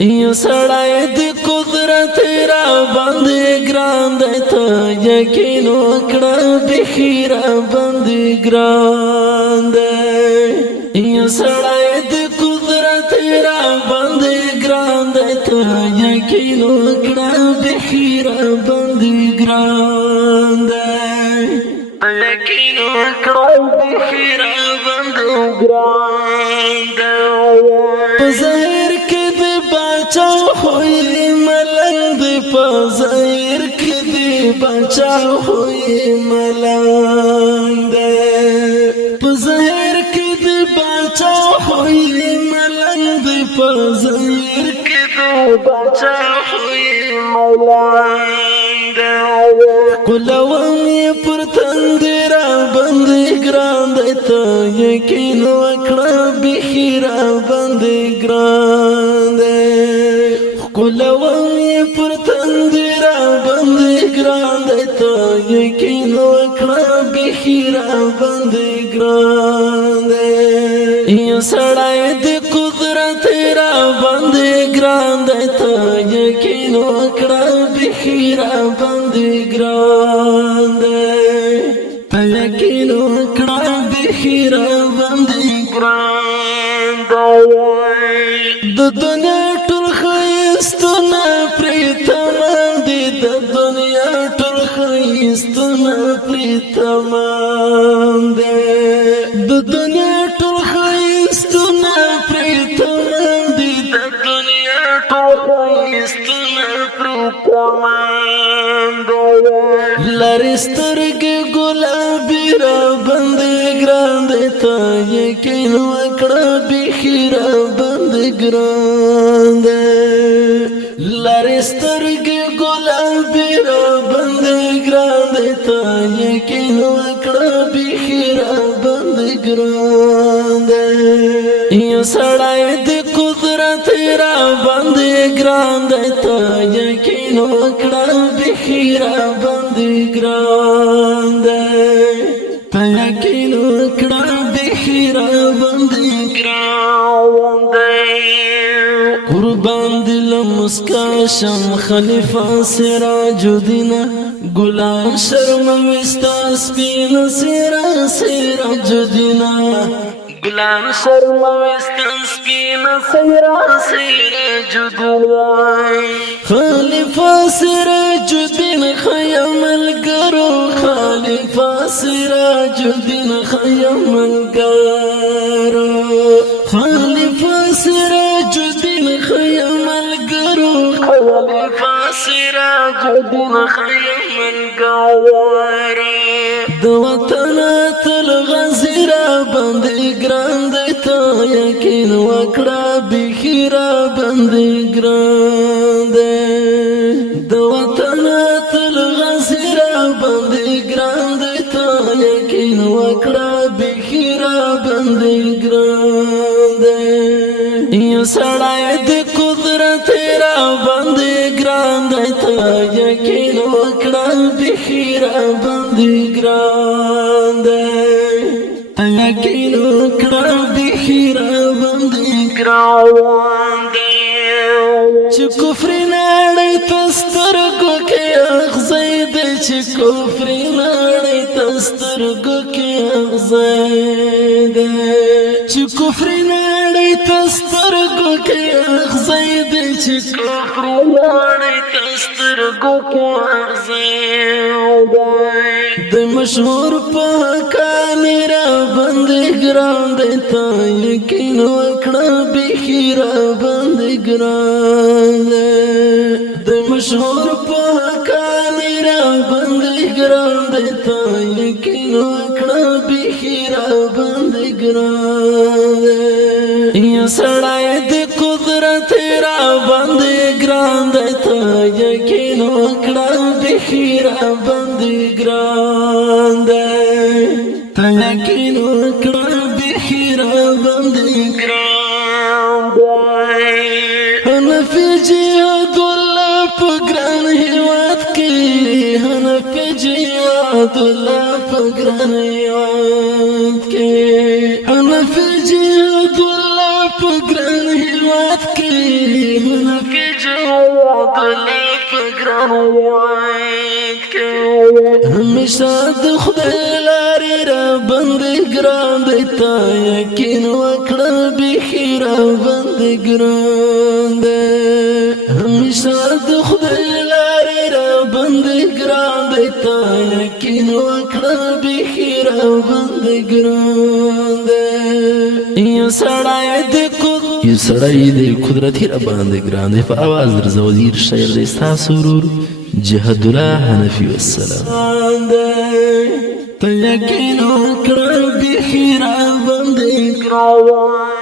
یو سړی د قدرت را باندې ګران دی ته یقین وکړه بیخي را باندې ګران دی یو سړی د قدرت را باندې ګران دی ته یقین وکړه بیخي را باندې ګران دی یقین وکړه بیخي را باندې ګران دی ظاهر کې د باچا خوې ملنګ دی په ظاهر کې د باچا خوې ملنګ دی په ظاهر کې د باچا خوې ملنګ دی په ظاهر کې د باچا خوې ملنګ دی قلوم یې پر تندر باندې ګران دی ته یقین وکړه بیخي را باندې ګران دی قلوم یې پر تندر باندې ګران دی ته یقین وکړه بیخي را باندې ګران دی یو سړی د قدرت را باندې ګران دی ته یقین وکړه بیخي را باندې ګران دی یقین وکړه بیخي را باندې ګران دی د دنیا ټول ښایستونه پرې تمام دي د دنیا ټول ښایستونه پرې تمام دي د دنیا ټول ښایستونه پرې تمام دي د دنیا ټول ښایستونه پرې تمام دي لارې سترګې ګلابي را باندې ګران دی ته یقین وکړه بیخي را باندې ګران دی لارې سترګې ګلابي را باندې ګران دی ته یقین وکړه بیخي را باندې ګران دی یو سړی د قدرت را باندې ګران دی ته یقین وکړه بیخي را باندې ګران دی یقین وکړه بیخي را باندې ګران دی قربان دي له مسکا شم خلیفه سراج الدین ګلان شرموي ستا سپین څېره سراج الدین ګلان شرموي ستا سپین څېره سراج الدین خلیفه سراج الدین خیم ملګرو خلیفه سراج الدین خیم ملګرو خلیفه سراج الدین خیم ملګرو خلیفه سراج الدین خیم ملګرو د وطن تل غازی را باندې ګران دی ته یقین وکړه بیخي را باندې ګران دی د وطن تل غازی را باندې ګران دی ته یقین وکړه بیخي را باندې ګران دی یو سړی د قدرت را باندې ګران دی ته یقین وکړه بیخي را باندې ګران دی یقین وکړه بیخي را باندې ګران دی چې کفر نړۍ ته سترګو کې اغزی دی چې کفر نړۍ ته سترګو کې اغزی دی چې کفر نړۍ ته سترګو کې اغزی دی چې کفر نړۍ ته سترګو کې اغزی دی د مشهور په حقاني را باندې ګران دی ته یقین وکړه بیخي را باندې ګران دی د مشهور په حقاني را باندې ګران دی ته یقین وکړه بیخي را باندې ګران دی یو سړی د قدرت را باندې ګران دی ته یقین وکړه بیخي را باندې ګران دی یقین وکړه بیخي را باندې ګران دی حنفي جهاد الله په ګران هېواد کې حنفي جهاد الله په ګران هېواد کې حنفي جهاد الله په ګران هېواد کې همیشه د خدای لارې را باندې ګران دی تا یقین وکړه بیخي را باندې ګران دی همیشه د خدای لارې را باندې ګران دی تا یقین وکړه بیخي را باندې ګران دی یو سړی د قدرت را باندې ګران دی په اواز درځه وزیر شاعر دی ستاسو ورور جهاد الله حنفي والسلام ته یقین وکړه بیخي را باندې ګران